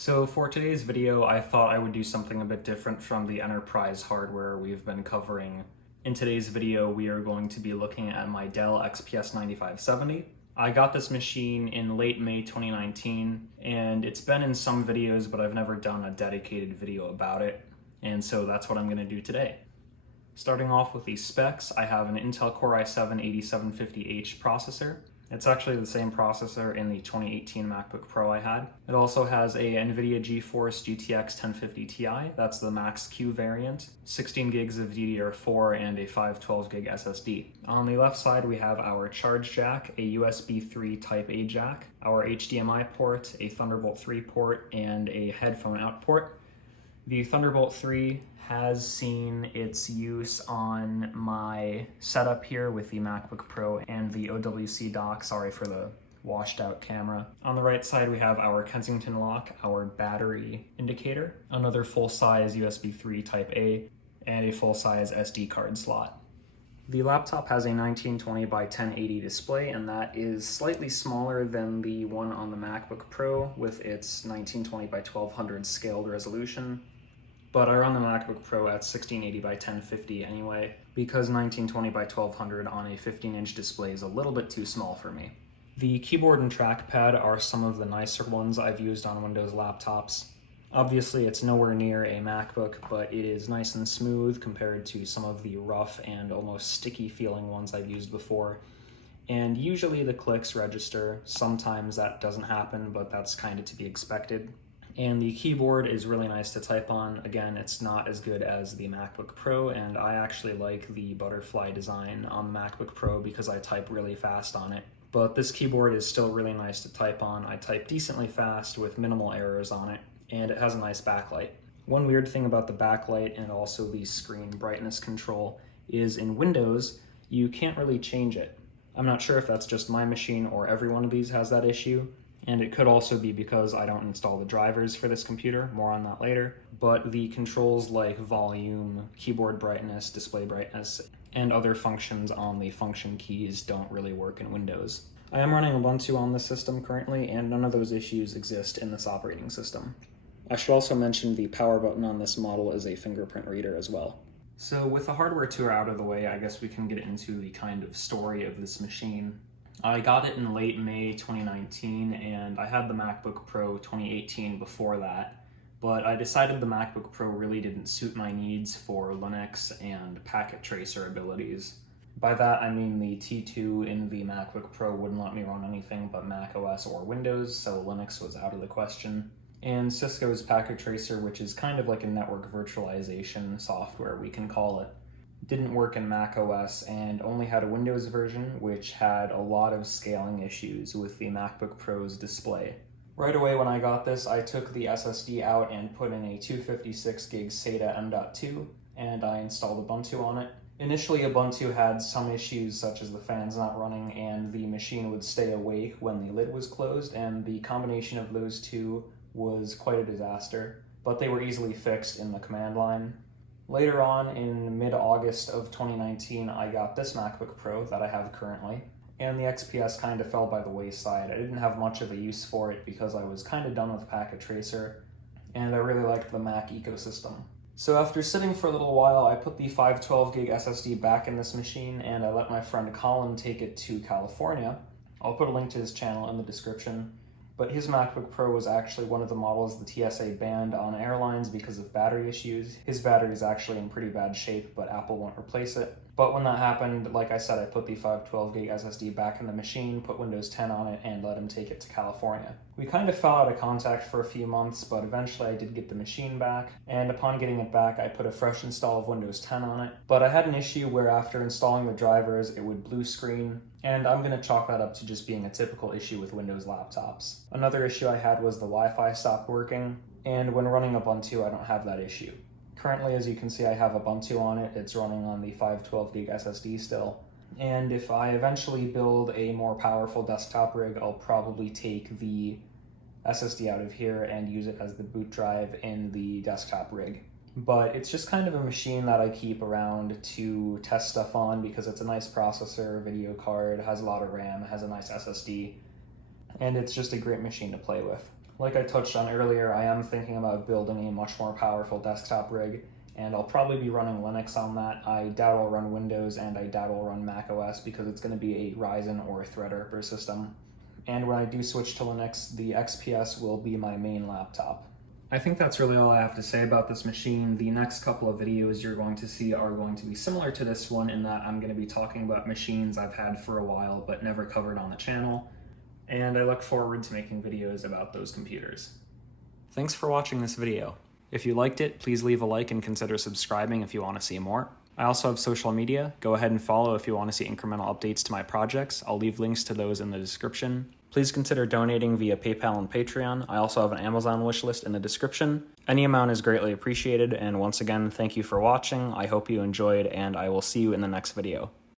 So for today's video, I thought I would do something a bit different from the enterprise hardware we've been covering. In today's video, we are going to be looking at my Dell XPS 9570. I got this machine in late May 2019, and it's been in some videos, but I've never done a dedicated video about it, and so that's what I'm going to do today. Starting off with the specs, I have an Intel Core i7-8750H processor. It's actually the same processor in the 2018 MacBook Pro I had. It also has a NVIDIA GeForce GTX 1050 Ti, that's the Max-Q variant, 16 gigs of DDR4 and a 512 gig SSD. On the left side we have our charge jack, a USB 3 Type A jack, our HDMI port, a Thunderbolt 3 port, and a headphone out port. The Thunderbolt 3 has seen its use on my setup here with the MacBook Pro and the OWC dock, sorry for the washed out camera. On the right side we have our Kensington lock, our battery indicator, another full-size USB 3 Type A, and a full-size SD card slot. The laptop has a 1920 by 1080 display, and that is slightly smaller than the one on the MacBook Pro with its 1920 by 1200 scaled resolution. But I run the MacBook Pro at 1680 by 1050 anyway, because 1920 by 1200 on a 15-inch display is a little bit too small for me. The keyboard and trackpad are some of the nicer ones I've used on Windows laptops. Obviously it's nowhere near a MacBook, but it is nice and smooth compared to some of the rough and almost sticky feeling ones I've used before. And usually the clicks register. Sometimes that doesn't happen, but that's kind of to be expected. And the keyboard is really nice to type on. Again, it's not as good as the MacBook Pro, and I actually like the butterfly design on the MacBook Pro because I type really fast on it. But this keyboard is still really nice to type on. I type decently fast with minimal errors on it, and it has a nice backlight. One weird thing about the backlight and also the screen brightness control is in Windows, you can't really change it. I'm not sure if that's just my machine or every one of these has that issue. And it could also be because I don't install the drivers for this computer, more on that later. But the controls like volume, keyboard brightness, display brightness, and other functions on the function keys don't really work in Windows. I am running Ubuntu on this system currently, and none of those issues exist in this operating system. I should also mention the power button on this model is a fingerprint reader as well. So with the hardware tour out of the way, I guess we can get into the kind of story of this machine. I got it in late May 2019, and I had the MacBook Pro 2018 before that, but I decided the MacBook Pro really didn't suit my needs for Linux and packet tracer abilities. By that I mean the T2 in the MacBook Pro wouldn't let me run anything but Mac OS or Windows, so Linux was out of the question. And Cisco's packet tracer, which is kind of like a network virtualization software we can call it, didn't work in Mac OS and only had a Windows version, which had a lot of scaling issues with the MacBook Pro's display. Right away when I got this, I took the SSD out and put in a 256 gig SATA M.2, and I installed Ubuntu on it. Initially, Ubuntu had some issues such as the fans not running and the machine would stay awake when the lid was closed, and the combination of those two was quite a disaster, but they were easily fixed in the command line. Later on, in mid-August of 2019, I got this MacBook Pro that I have currently, and the XPS kind of fell by the wayside. I didn't have much of a use for it because I was kind of done with packet tracer, and I really liked the Mac ecosystem. So after sitting for a little while, I put the 512 gig SSD back in this machine, and I let my friend Colin take it to California. I'll put a link to his channel in the description. But his MacBook Pro was actually one of the models the TSA banned on airlines because of battery issues. His battery is actually in pretty bad shape, but Apple won't replace it. But when that happened, like I said, I put the 512 gig SSD back in the machine, put Windows 10 on it, and let him take it to California. We kind of fell out of contact for a few months, but eventually I did get the machine back, and upon getting it back, I put a fresh install of Windows 10 on it. But I had an issue where after installing the drivers, it would blue screen, and I'm going to chalk that up to just being a typical issue with Windows laptops. Another issue I had was the Wi-Fi stopped working, and when running Ubuntu, I don't have that issue. Currently, as you can see, I have Ubuntu on it. It's running on the 512 gig SSD still. And if I eventually build a more powerful desktop rig, I'll probably take the SSD out of here and use it as the boot drive in the desktop rig. But it's just kind of a machine that I keep around to test stuff on because it's a nice processor, video card, has a lot of RAM, has a nice SSD, and it's just a great machine to play with. Like I touched on earlier, I am thinking about building a much more powerful desktop rig, and I'll probably be running Linux on that. I doubt I'll run Windows, and I doubt I'll run Mac OS because it's going to be a Ryzen or Threadripper system. And when I do switch to Linux, the XPS will be my main laptop. I think that's really all I have to say about this machine. The next couple of videos you're going to see are going to be similar to this one in that I'm going to be talking about machines I've had for a while but never covered on the channel, and I look forward to making videos about those computers. Thanks for watching this video. If you liked it, please leave a like and consider subscribing if you want to see more. I also have social media. Go ahead and follow if you want to see incremental updates to my projects. I'll leave links to those in the description. Please consider donating via PayPal and Patreon. I also have an Amazon wishlist in the description. Any amount is greatly appreciated, and once again, thank you for watching. I hope you enjoyed, and I will see you in the next video.